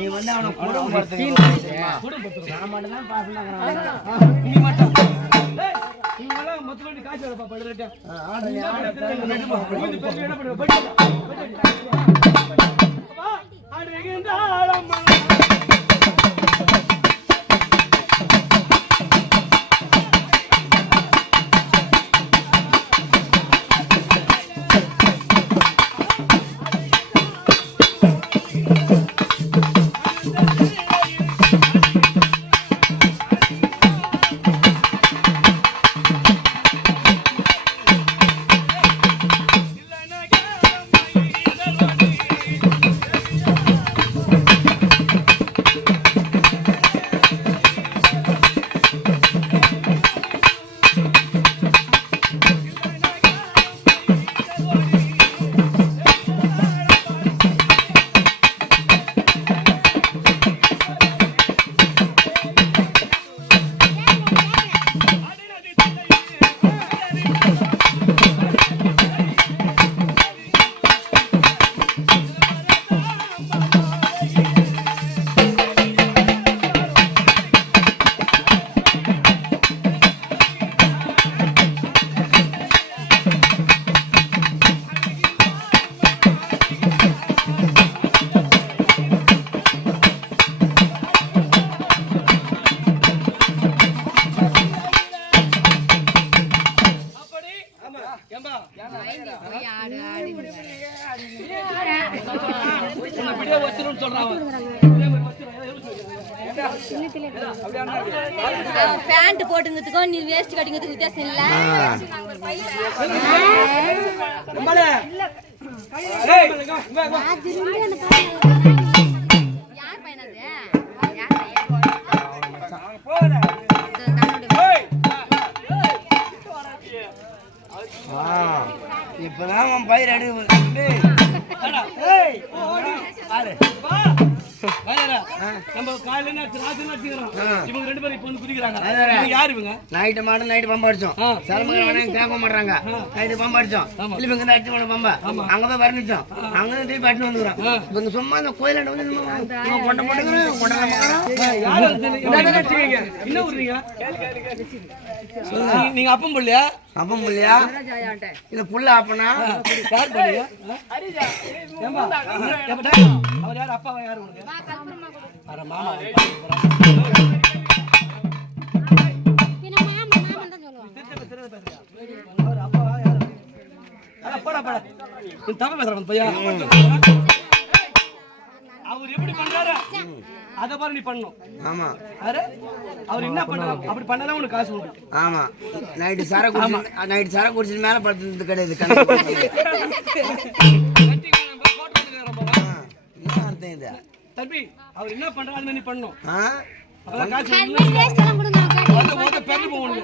நீ வந்து அவனை குடும்பப்படுத்து. நான் மட்டும் தான் பாசம். நீ மட்டும் மொத்தம் காசு வரப்பா படுறேன். பேண்ட் போட்டுங்கிறதுக்கும் நீ வேஸ்ட் கட்டிங்கிறதுக்கு வித்தியாசம் இல்ல. யார் பையனது? இப்பதான் உன் பயிர் அடி நம்ம காலையில இவங்க 2 பேரும் இப்ப வந்து குதிக்கிறாங்க. யாரு இவங்க? நைட்டு மாடு நைட்டு பம்பா அடிச்சோம். சிரமங்கள் கேட்க மாட்டாங்க. நைட்டு பம்பா அடிச்சோம். இல்ல இவங்க தான் அடிச்சு பம்பா அங்க போய் வர்ணிச்சோம். அங்க திருப்பி அடிச்சு வந்துக்கிறோம். இவங்க சும்மா இந்த கோயிலாண்ட வந்து கொண்ட போட்டுக்கிறோம். என்ன விடுறீங்க நீங்க? அப்பம் புள்ளையா? அப்பம் புள்ளையா? இது புள்ள அப்பனா யார் புள்ளையா? அவர் யார்? அப்பாவா யாரு உனக்கு? மாமா. அவர் எப்படி பண்றாரு அத பாரு நீ பண்ணணும். ஆமா அவர் என்ன பண்ணாரு அப்படி பண்ணாதான் உனக்கு காசு உண்டு. ஆமா நைட்டு சார குடிச்சிட்டு மேல படுத்து கிடையாது. தம்பி அவர் என்ன பண்றாரு நீ பண்ணணும். அப்பதான் காசு பெரிய போகணும். நீ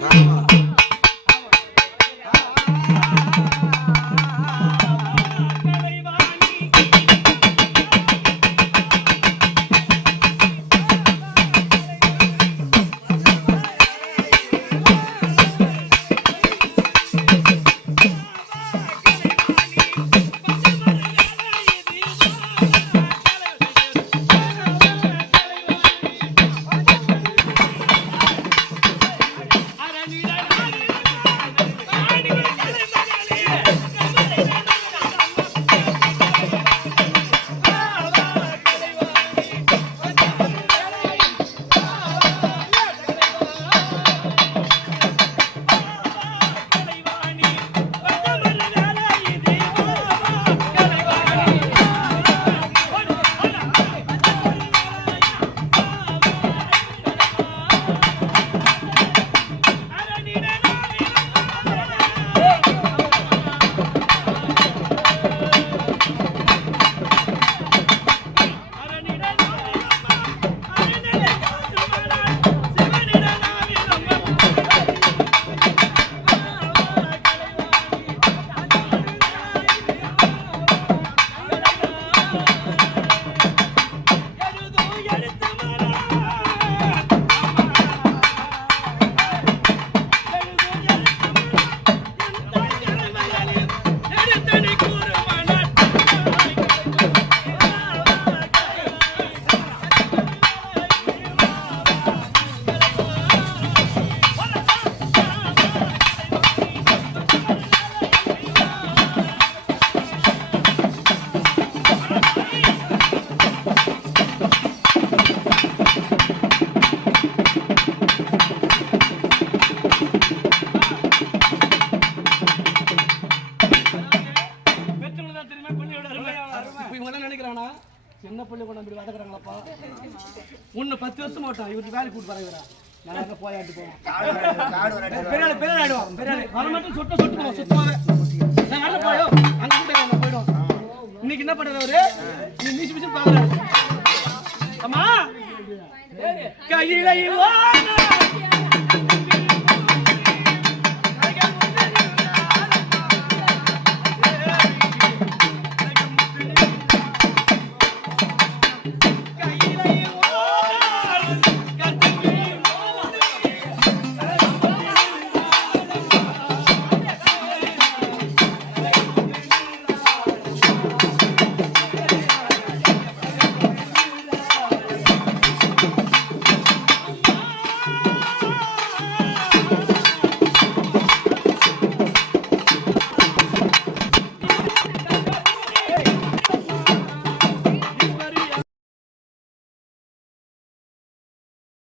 சின்ன பிள்ளை கொண்டு அப்படி வதக்குறாங்களப்பா. உன்னை 10 வருஷம் ஓட்டம் இவருக்கு வேலை கூட்டு வரா நான் போயாட்டு போவோம். பெரிய ஆயிடுவான். பெரிய வர மட்டும் சொட்ட போவோம் சுத்தமாவே. நான் நல்ல போயோ அங்க கூட போயிடும். இன்னைக்கு என்ன பண்றாரு நீ மிஷி பாக்குறாரு. அம்மா கையில